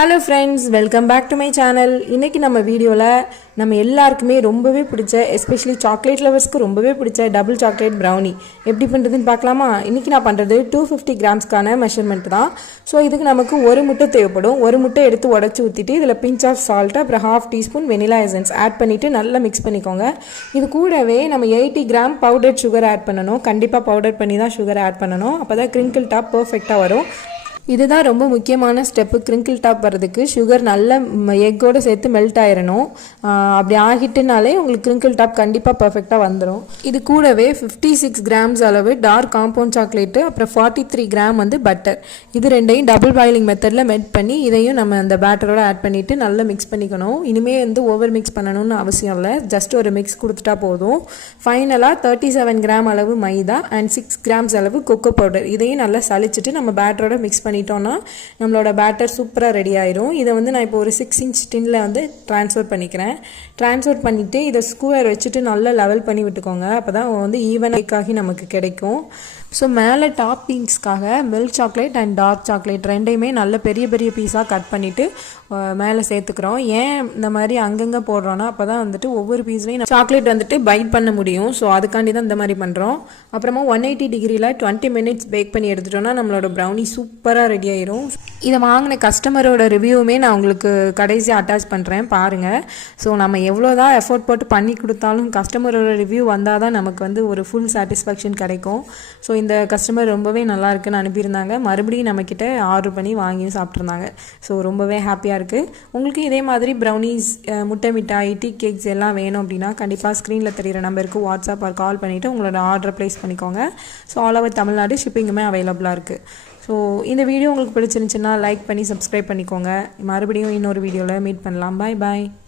Hello friends, welcome back to my channel. இன்னைக்கு நம்ம வீடியோல நம்ம எல்லாருக்குமே ரொம்பவே பிடிச்ச எஸ்பெஷலி சாக்லேட் லவர்ஸ்க்கு ரொம்பவே பிடிச்ச டபுள் சாக்லேட் ப்ரௌனி எப்படி பண்றதுன்னு பார்க்கலாமா? இன்னைக்கு நான் பண்றது 250 கிராம்ஸ்க்கான மெஷர்மென்ட் தான். ஸோ இதுக்கு நமக்கு ஒரு முட்டை தேவைப்படும். ஒரு முட்டை எடுத்து உடைச்சு ஊற்றிட்டு இதில் பிஞ்ச் ஆஃப் சால்ட் அப்புறம் 1/2 டீஸ்பூன் வெனிலா எசன்ஸ் ஆட் பண்ணிட்டு நல்லா மிக்ஸ் பண்ணிக்கோங்க. இது கூடவே நம்ம 80 கிராம் பவுடர் சுகர் ஆட் பண்ணணும். கண்டிப்பாக பவுடர் பண்ணி தான் சுகர் ஆட் பண்ணணும். அப்போ தான் கிரிங்கிள் டாப் பர்ஃபெக்டாக வரும். இதுதான் ரொம்ப முக்கியமான ஸ்டெப்பு. கிரிங்கிள் டாப் வரதுக்கு சுகர் நல்ல எக்கோடு சேர்த்து மெல்ட் ஆயிடணும். அப்படி ஆகிட்டுனாலே உங்களுக்கு கிரிங்கிள் டாப் கண்டிப்பாக பர்ஃபெக்டாக வந்துடும். இது கூடவே 56 கிராம்ஸ் அளவு டார்க் காம்பவுண்ட் சாக்லேட்டு அப்புறம் 43 கிராம் வந்து பட்டர், இது ரெண்டையும் டபுள் பாயிலிங் மெத்தடில் மெல்ட் பண்ணி இதையும் நம்ம அந்த பேட்டரோட ஆட் பண்ணிவிட்டு நல்லா மிக்ஸ் பண்ணிக்கணும். இனிமேல் வந்து ஓவர் மிக்ஸ் பண்ணணும்னு அவசியம் இல்லை, ஜஸ்ட் ஒரு மிக்ஸ் கொடுத்துட்டா போதும். ஃபைனலாக 37 கிராம் அளவு மைதா அண்ட் 6 கிராம்ஸ் அளவு கொக்கோ பவுடர் இதையும் நல்லா சளிச்சிட்டு நம்ம பேட்டரோட மிக்ஸ் பண்ணிட்டோம்னா நம்மளோட பேட்டர் சூப்பராக ரெடி ஆயிரும். இதை வந்து நான் இப்போ ஒரு 6 இன்ச் டின்ல வந்து ட்ரான்ஸ்ஃபர் பண்ணிக்கிறேன். ட்ரான்ஸ்ஃபர் பண்ணிவிட்டு இதை ஸ்கூவர் வச்சுட்டு நல்லா லெவல் பண்ணி விட்டுக்கோங்க. அப்போ தான் வந்து ஈவன் ஆகி நமக்கு கிடைக்கும். ஸோ மேலே டாப்பிங்ஸ்க்காக milk chocolate and dark chocolate ரெண்டையுமே நல்ல பெரிய பெரிய பீஸாக கட் பண்ணிவிட்டு மேலே சேர்த்துக்கிறோம். ஏன் இந்த மாதிரி அங்கங்கே போடுறோன்னா அப்போ தான் வந்துட்டு ஒவ்வொரு பீஸ்லையும் சாக்லேட் வந்துட்டு பைட் பண்ண முடியும். ஸோ அதுக்காண்டி தான் இந்த மாதிரி பண்ணுறோம். அப்புறமா 180 டிகிரியில் 20 மினிட்ஸ் பேக் பண்ணி எடுத்துட்டோம்னா நம்மளோட ப்ரௌனி சூப்பராக ரெடி ஆயிரும். இதை வாங்கின கஸ்டமரோட ரிவ்யூவுமே நான் உங்களுக்கு கடைசியாக அட்டாச் பண்ணுறேன், பாருங்கள். ஸோ நம்ம எவ்வளோ தான் எஃபோர்ட் போட்டு பண்ணி கொடுத்தாலும் கஸ்டமரோட ரிவ்யூ வந்தால் தான் நமக்கு வந்து ஒரு ஃபுல் சாட்டிஸ்ஃபேக்ஷன் கிடைக்கும். ஸோ இந்த கஸ்டமர் ரொம்பவே நல்லா இருக்குன்னு அனுப்பியிருந்தாங்க. மறுபடியும் நம்மக்கிட்ட ஆர்டர் பண்ணி வாங்கியும் சாப்பிட்ருந்தாங்க. ஸோ ரொம்பவே ஹாப்பியாக இருக்குது. உங்களுக்கு இதே மாதிரி ப்ரௌனிஸ், முட்டை மிட்டாய், டீ கேக்ஸ் எல்லாம் வேணும் அப்படின்னா கண்டிப்பாக ஸ்க்ரீனில் தெரிகிற நம்பருக்கு வாட்ஸ்அப் ஆர் கால் பண்ணிவிட்டு உங்களோட ஆர்டரை ப்ளேஸ் பண்ணிக்கோங்க. ஸோ ஆல் ஓவர் தமிழ்நாடு ஷிப்பிங்குமே அவைலபிளாக இருக்குது. ஸோ இந்த வீடியோ உங்களுக்கு பிடிச்சிருந்துச்சுன்னா லைக் பண்ணி சப்ஸ்கிரைப் பண்ணிக்கோங்க. மறுபடியும் இன்னொரு வீடியோவில் மீட் பண்ணலாம். பாய் பாய்.